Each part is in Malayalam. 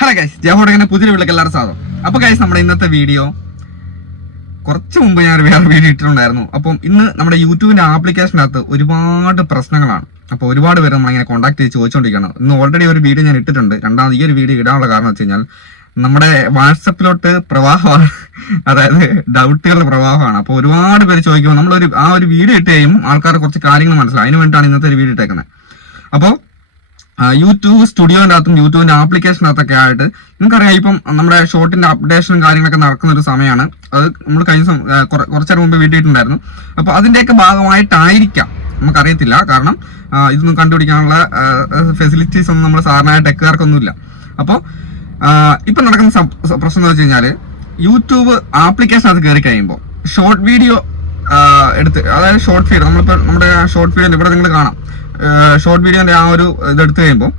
ഹലോ ഗൈസ് ജയഹോടകന്റെ പുതിയ വീട്ടിലേക്ക് എല്ലാവരും സ്വാഗതം. അപ്പോൾ ഗൈസ് നമ്മുടെ ഇന്നത്തെ വീഡിയോ കുറച്ച് മുമ്പ് ഞാൻ വേറെ വീഡിയോ ഇട്ടിട്ടുണ്ടായിരുന്നു. അപ്പം ഇന്ന് നമ്മുടെ യൂട്യൂബിന്റെ ആപ്ലിക്കേഷനകത്ത് ഒരുപാട് പ്രശ്നങ്ങളാണ്. അപ്പോൾ ഒരുപാട് പേര് നമ്മളിങ്ങനെ കോൺടാക്ട് ചെയ്ത് ചോദിച്ചുകൊണ്ടിരിക്കുകയാണ് ഇന്ന് ഓൾറെഡി ഒരു വീഡിയോ ഞാൻ ഇട്ടിട്ടുണ്ട്. രണ്ടാമത് ഈ ഒരു വീഡിയോ ഇടാനുള്ള കാരണം വെച്ച് കഴിഞ്ഞാൽ നമ്മുടെ വാട്സപ്പിലോട്ട് പ്രവാഹമാണ്. അതായത് ഡൗട്ടുകളുടെ പ്രവാഹമാണ്. അപ്പോൾ ഒരുപാട് പേര് ചോദിക്കുമ്പോൾ നമ്മളൊരു ആ ഒരു വീഡിയോ ഇട്ട് കഴിയുമ്പോൾ ആൾക്കാർ കുറച്ച് കാര്യങ്ങൾ മനസ്സിലാവും. അതിന് വേണ്ടിയിട്ടാണ് ഇന്നത്തെ ഒരു വീഡിയോ ഇട്ടേക്കുന്നത്. അപ്പോൾ യൂട്യൂബ് സ്റ്റുഡിയോന്റെ അകത്തും യൂട്യൂബിന്റെ ആപ്ലിക്കേഷനകത്തൊക്കെ ആയിട്ട് നിങ്ങൾക്കറിയാം ഇപ്പം നമ്മുടെ ഷോർട്ടിന്റെ അപ്ഡേഷനും കാര്യങ്ങളൊക്കെ നടക്കുന്ന ഒരു സമയമാണ്. അത് നമ്മൾ കഴിഞ്ഞ കുറച്ചേരം മുമ്പ് വീട്ടിട്ടുണ്ടായിരുന്നു അപ്പോൾ അതിന്റെയൊക്കെ ഭാഗമായിട്ടായിരിക്കാം. നമുക്കറിയത്തില്ല. കാരണം ഇതൊന്നും കണ്ടുപിടിക്കാനുള്ള ഫെസിലിറ്റീസ് ഒന്നും നമ്മൾ സാധാരണ ടെക്കുകാർക്കൊന്നുമില്ല. അപ്പോൾ ഇപ്പം നടക്കുന്ന പ്രശ്നം എന്ന് വെച്ച് കഴിഞ്ഞാൽ യൂട്യൂബ് ആപ്ലിക്കേഷനകത്ത് കയറി കഴിയുമ്പോൾ ഷോർട്ട് വീഡിയോ എടുത്ത് അതായത് ഷോർട്ട് ഫീഡ് നമ്മളിപ്പോൾ നമ്മുടെ ഷോർട്ട് ഫീഡ് ഇവിടെ നിങ്ങൾ കാണാം. ഷോർട്ട് വീഡിയോ ആ ഒരു ഇതെടുത്ത് കഴിയുമ്പോൾ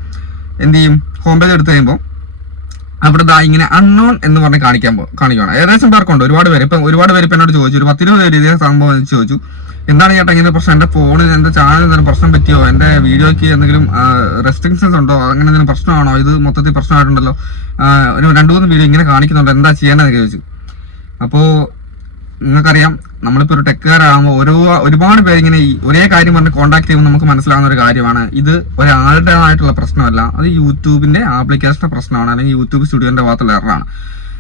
എന്ത് ചെയ്യും? ഹോം പേജ് എടുത്ത് കഴിയുമ്പോൾ അവിടെ ദാ ഇങ്ങനെ അൺനോൺ എന്ന് പറഞ്ഞ് കാണിക്കാൻ കാണിക്കണം ഏകദേശം പേർക്കുണ്ട്. ഒരുപാട് പേര്. ഇപ്പം ഒരുപാട് പേര് ഇപ്പം എന്നോട് ചോദിച്ചു. ഒരു പത്തിരുപത് പേര് ഇതേ സംഭവം ചോദിച്ചു. എന്താണ് ചേട്ടാ ഇങ്ങനെ പ്രശ്നം? എന്റെ ഫോണിൽ എന്താ ചാനൽ എന്തെങ്കിലും പ്രശ്നം പറ്റിയോ? എന്റെ വീഡിയോയ്ക്ക് എന്തെങ്കിലും റെസ്ട്രിക്ഷൻസ് ഉണ്ടോ? അങ്ങനെ എന്തെങ്കിലും പ്രശ്നമാണോ? ഇത് മൊത്തത്തിൽ പ്രശ്നമായിട്ടുണ്ടല്ലോ. ഒരു രണ്ട് മൂന്ന് വീഡിയോ ഇങ്ങനെ കാണിക്കുന്നുണ്ട്. എന്താ ചെയ്യേണ്ടതെന്ന് ചോദിച്ചു. അപ്പോൾ നിങ്ങൾക്കറിയാം നമ്മളിപ്പോൾ ഒരു ടെക്കുകാരാകുമ്പോൾ ഓരോ ഒരുപാട് പേരിങ്ങനെ ഈ ഒരേ കാര്യം പറഞ്ഞ് കോൺടാക്ട് ചെയ്യുമ്പോൾ നമുക്ക് മനസ്സിലാവുന്ന ഒരു കാര്യമാണ്. ഇത് ഒരാളുടേതായിട്ടുള്ള പ്രശ്നമല്ല. അത് യൂട്യൂബിന്റെ ആപ്ലിക്കേഷന്റെ പ്രശ്നമാണ് അല്ലെങ്കിൽ യൂട്യൂബ് സ്റ്റുഡിയോന്റെ ഭാഗത്തുള്ള എററാണ്.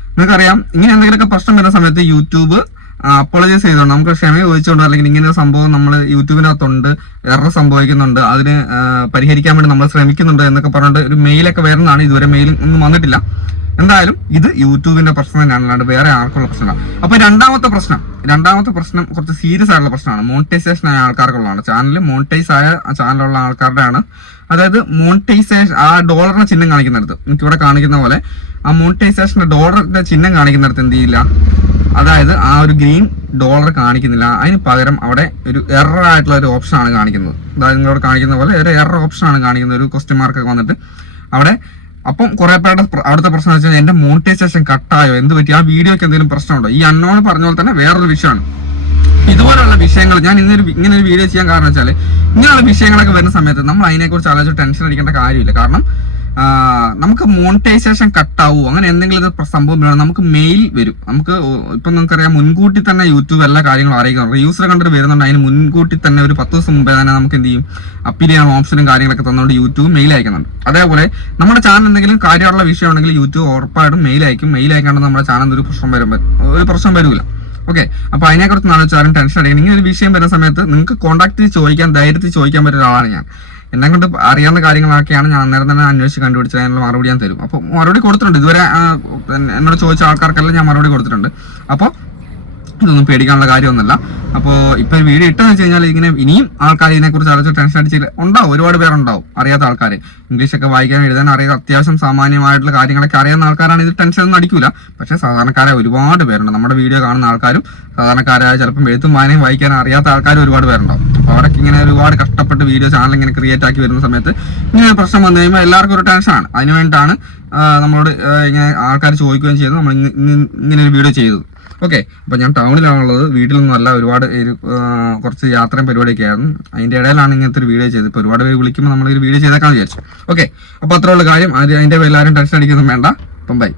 നിങ്ങൾക്കറിയാം ഇങ്ങനെ എന്തെങ്കിലുമൊക്കെ പ്രശ്നം വരുന്ന സമയത്ത് യൂട്യൂബ് അപ്പോളജൈസ് ചെയ്തുകൊണ്ട് നമുക്ക് ക്ഷമ ചോദിച്ചുകൊണ്ട് അല്ലെങ്കിൽ ഇങ്ങനെ ഒരു സംഭവം നമ്മൾ യൂട്യൂബിനകത്തുണ്ട് എറർ സംഭവിക്കുന്നുണ്ട് അതിന് പരിഹരിക്കാൻ വേണ്ടി നമ്മൾ ശ്രമിക്കുന്നുണ്ട് എന്നൊക്കെ പറഞ്ഞിട്ട് ഒരു മെയിലൊക്കെ വരുന്നതാണ്. ഇതുവരെ മെയിൽ ഒന്നും വന്നിട്ടില്ല. എന്തായാലും ഇത് യൂട്യൂബിന്റെ പ്രശ്നം തന്നെയാണ് അല്ലാണ്ട് വേറെ ആർക്കുള്ള പ്രശ്നമല്ല. അപ്പൊ രണ്ടാമത്തെ പ്രശ്നം രണ്ടാമത്തെ പ്രശ്നം കുറച്ച് സീരിയസ് ആയിട്ടുള്ള പ്രശ്നമാണ്. മോണിറ്റൈസേഷൻ ആയ ആൾക്കാർക്കുള്ളതാണ്. ചാനൽ മോണിറ്റൈസ് ആയ ചാനലുള്ള ആൾക്കാരുടെയാണ്. അതായത് മോണിറ്റൈസേഷൻ ആ ഡോളറിന്റെ ചിഹ്നം കാണിക്കുന്നിടത്ത്. എനിക്ക് ഇവിടെ കാണിക്കുന്ന പോലെ ആ മോണിറ്റൈസേഷന്റെ ഡോളറിന്റെ ചിഹ്നം കാണിക്കുന്നിടത്ത് എന്ത് ചെയ്യില്ല? അതായത് ആ ഒരു ഗ്രീൻ ഡോളർ കാണിക്കുന്നില്ല. അതിന് പകരം അവിടെ ഒരു എറർ ആയിട്ടുള്ള ഒരു ഓപ്ഷൻ ആണ് കാണിക്കുന്നത്. അതായത് നിങ്ങളോട് കാണിക്കുന്ന പോലെ ഒരു എറർ ഓപ്ഷൻ ആണ് കാണിക്കുന്നത് ഒരു ക്വസ്റ്റ്യൻ മാർക്ക് ഒക്കെ വന്നിട്ട് അവിടെ അപ്പം കുറെ പേരുടെ പ്ര- അവിടുത്തെ പ്രശ്നം വെച്ചാൽ എന്റെ മോണിറ്റൈസേഷൻ കട്ടായോ? എന്ത് പറ്റി? ആ വീഡിയോക്ക് എന്തെങ്കിലും പ്രശ്നമുണ്ടോ? ഈ അണ്ണോൺ പറഞ്ഞ പോലെ തന്നെ വേറൊരു വിഷയമാണ്. ഇതുപോലുള്ള വിഷയങ്ങൾ ഞാൻ ഇന്നൊരു ഇങ്ങനെ ഒരു വീഡിയോ ചെയ്യാൻ കാരണം വെച്ചാൽ ഇങ്ങനെയുള്ള വിഷയങ്ങളൊക്കെ വരുന്ന സമയത്ത് നമ്മൾ അതിനെക്കുറിച്ച് ആലോചിച്ച് ടെൻഷൻ അടിക്കേണ്ട കാര്യമില്ല. കാരണം നമുക്ക് മോണിറ്റൈസേഷൻ കട്ടാവൂ അങ്ങനെ എന്തെങ്കിലും ഒരു സംഭവം നമുക്ക് മെയിൽ വരും. നമുക്ക് ഇപ്പൊ നമുക്കറിയാം മുൻകൂട്ടി തന്നെ യൂട്യൂബ് എല്ലാ കാര്യങ്ങളും അറിയിക്കണം. റിയൂസർ കണ്ടിട്ട് വരുന്നുണ്ട് അതിന് മുൻകൂട്ടി തന്നെ ഒരു പത്ത് ദിവസം മുമ്പേ തന്നെ നമുക്ക് എന്ത് ചെയ്യും? അപ്പീൽ ചെയ്യാൻ ഓപ്ഷനും കാര്യങ്ങളൊക്കെ തന്നുകൊണ്ട് യൂട്യൂബ് മെയിൽ അയക്കുന്നുണ്ട്. അതേപോലെ നമ്മുടെ ചാനൽ എന്തെങ്കിലും കാര്യമുള്ള വിഷയം ഉണ്ടെങ്കിൽ യൂട്യൂബ് ഉറപ്പായിട്ടും മെയിൽ അയക്കും. മെയിൽ അയക്കാണ്ട് നമ്മുടെ ചാനൽ ഒരു പ്രശ്നം വരുമ്പോൾ ഒരു പ്രശ്നം വരില്ല ഓക്കെ അപ്പൊ അതിനെക്കുറിച്ച് ചാരും ടെൻഷൻ അടിക്കണം. ഇങ്ങനെ ഒരു വിഷയം വരുന്ന സമയത്ത് നിങ്ങൾക്ക് കോൺടാക്ട് ചോദിക്കാൻ ധൈര്യത്തിൽ ചോദിക്കാൻ പറ്റുന്ന ഒരാളാണ് ഞാൻ. എന്നെ കൊണ്ട് അറിയാവുന്ന കാര്യങ്ങളൊക്കെയാണ് ഞാൻ അന്നേരം തന്നെ അന്വേഷിച്ച് കണ്ടുപിടിച്ചത്. അതിനുള്ള മറുപടി ഞാൻ തരും. അപ്പോൾ മറുപടി കൊടുത്തിട്ടുണ്ട്. ഇതുവരെ എന്നോട് ചോദിച്ച ആൾക്കാർക്കെല്ലാം ഞാൻ മറുപടി കൊടുത്തിട്ടുണ്ട്. അപ്പോൾ ഇതൊന്നും പേടിക്കാനുള്ള കാര്യമൊന്നുമല്ല. അപ്പോൾ ഇപ്പൊ വീഡിയോ ഇട്ടെന്ന് വെച്ച് കഴിഞ്ഞാൽ ഇങ്ങനെ ഇനിയും ആൾക്കാർ ഇതിനെക്കുറിച്ച് ആലോചിച്ച് ടെൻഷൻ അടിച്ചില്ല ഉണ്ടാവും. ഒരുപാട് പേരുണ്ടാവും അറിയാത്ത ആൾക്കാർ ഇംഗ്ലീഷൊക്കെ വായിക്കാൻ എഴുതാൻ അറിയാത്ത അത്യാവശ്യം സാമാന്യമായിട്ടുള്ള കാര്യങ്ങളൊക്കെ അറിയാവുന്ന ആൾക്കാരാണ് ഇത് ടെൻഷൻ ഒന്നും അടിക്കൂല. പക്ഷെ സാധാരണക്കാരായ ഒരുപാട് പേരുണ്ട്. നമ്മുടെ വീഡിയോ കാണുന്ന ആൾക്കാരും സാധാരണക്കാരായ ചിലപ്പം എഴുത്തും വായനയും വായിക്കാൻ അറിയാത്ത ആൾക്കാരും ഒരുപാട് പേരുണ്ടാവും. അപ്പോൾ അവരൊക്കെ ഇങ്ങനെ ഒരുപാട് കഷ്ടപ്പെട്ട് വീഡിയോ ചാനൽ ഇങ്ങനെ ക്രിയേറ്റ് ആക്കി വരുന്ന സമയത്ത് ഇങ്ങനെ പ്രശ്നം വന്നു കഴിയുമ്പോൾ എല്ലാവർക്കും ഒരു ടെൻഷനാണ് അതിനുവേണ്ടിയിട്ടാണ് നമ്മളോട് ഇങ്ങനെ ആൾക്കാർ ചോദിക്കുകയും ചെയ്തത് നമ്മൾ ഇങ്ങ- ഇങ്ങ- ഇങ്ങനെ ഒരു വീഡിയോ ചെയ്തത്. ഓക്കെ അപ്പോൾ ഞാൻ ടൗണിലാണുള്ളത്. വീട്ടിൽ നിന്നല്ല ഒരുപാട് ഒരു, കുറച്ച് യാത്രയും പരിപാടിയൊക്കെ ആയിരുന്നു. അതിന്റെ ഇടയിലാണ് ഇങ്ങനത്തെ ഒരു വീഡിയോ ചെയ്തത്. ഇപ്പോൾ ഒരുപാട് പേര് വിളിക്കുമ്പോൾ നമ്മളൊരു വീഡിയോ ചെയ്തേക്കാന്ന് വിചാരിച്ചു. ഓക്കെ അപ്പോൾ അത്രയുള്ള കാര്യം. അത് അതിന്റെ പേരിൽ ആരും ടെൻഷൻ അടിക്കൊന്നും വേണ്ട. അപ്പം ബൈ